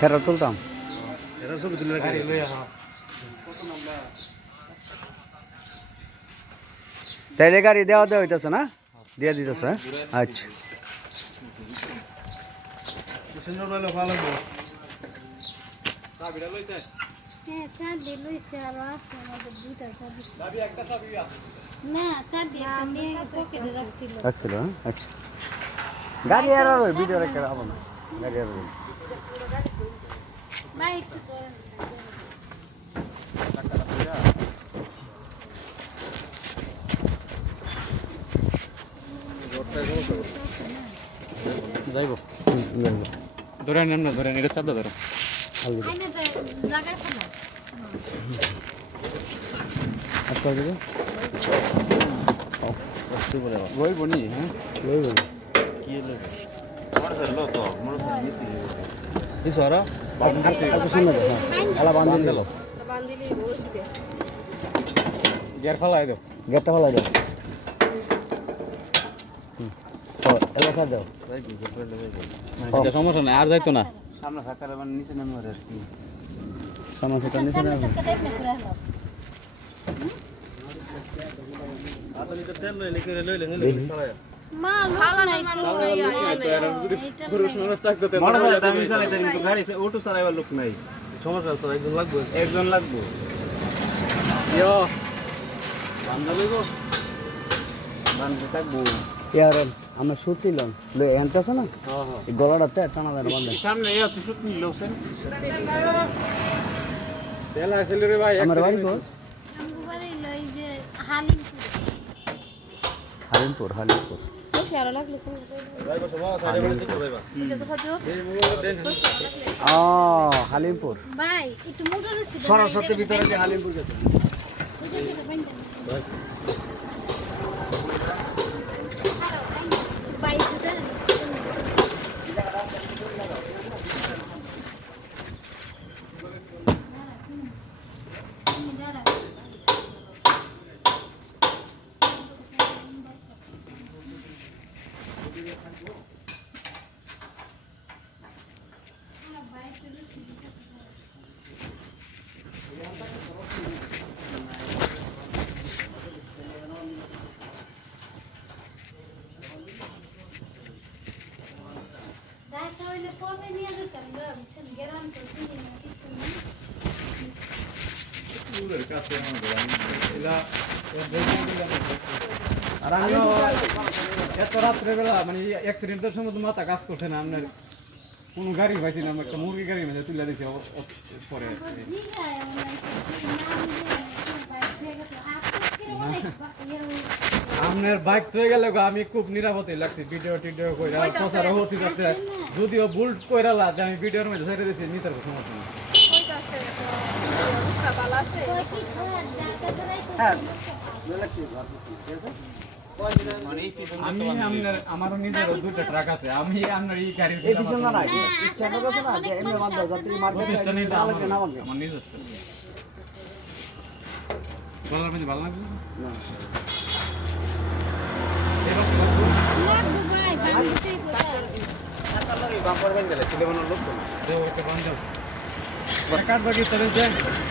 ফেরত তুলতাম এরা ছবি তুলে গাড়ি লইয়া তাইলে গাড়ি দেওয়া হইতেছে না দিয়ে দিতেছে আচ্ছা সুন্দর হলো ভালো হবে চাবিটা লইছে হ্যাঁ চাবি লইছে আর আছে আমাদের দুইটা চাবি চাবি একটা চাবি আছে না চাবি আমি পকেটে রাখছিল রাখছিল আচ্ছা গাড়ি আর ওই ভিডিও রেখে আবার না গাড়ি আর বাইক করেন যাইব ধরে নেন না ধরে এটা চাপটা ধরো আইনে জায়গা ফেলা আচ্ছা দিদি ওই বনি হ্যাঁ ওই বল কি হলো আমার ধরলো তো মনে হয় নিছি এই সরা এত সুন্দর হ্যাঁ আলা বান্ধি দিল বান্দিলি রোজ দিবে গিয়ার ফালাই দাও গেটটা ফলাই দাও এলা সার দাও এটা সমস্যা নাই আর যাইতো না সামনে থাকার মানে নিচে নামে আর কি সামনে সেটা নিচে না আপনি তো তেল লইলে করে লইলে নিলে ছড়ায় মা খালা নাই পুরুষ মানুষ থাকতো তো মনে হয় আমি চালাইতে কিন্তু গাড়ি অটো চালাইবার লোক নাই সমস্যা তো একজন লাগবে ইয়ো বান্দা লইব বান্দা থাকবো ইয়ারেন আমরা সুতিলন লই এনতাছ না হ্যাঁ হ্যাঁ এই গলাটাতে টানা দেন বান্ধে সামনে এ তো শুট নিল সেন তেল আসলে রে ভাই আমার বাড়ি কই আমগো বাড়ি লই যে হালিমপুর হালিমপুর বেশি আরো লাগলো কোন যাইবা সবাই সাইডে বসে যাইবা এটা তো খাজো এই মোবাইল দেন হালিমপুর ভাই একটু মোটরের সাথে সরস্বতী ভিতরে যে হালিমপুর গেছে বাইক ধরে দেখা হইলে কবে নিয়ে যেতাম গো গেলাম তো চিনি না কিছু না স্কুলের কাছে আমাদের এলা আর আমিও এত রাত্রে বেলা মানে অ্যাক্সিডেন্টের সময় তো মাথা কাজ করছে না আপনার কোনো গাড়ি পাইছি না একটা মুরগি গাড়ি মধ্যে তুলে দিয়েছি পরে আপনার বাইক হয়ে গেলে আমি খুব নিরাপদে লাগছে ভিডিও টিডিও করে প্রচারও হতে যাচ্ছে যদিও বুল্ট করে যে আমি ভিডিওর মধ্যে ছেড়ে দিয়েছি নিতার সমস্যা নেই আমি আপনার আমারও নিজেরও দুটো ট্রাক আছে আমি আপনার এই গাড়ির এই পিছন না না ইচ্ছা করছে না যে এমনি বান্ধা যাতে মার্কেট আমার নিজস্ব ভালো লাগবে ভালো লাগবে না বাম্পার বান্ধলে ছেলে বানার লোক তো কাট বাকি তাহলে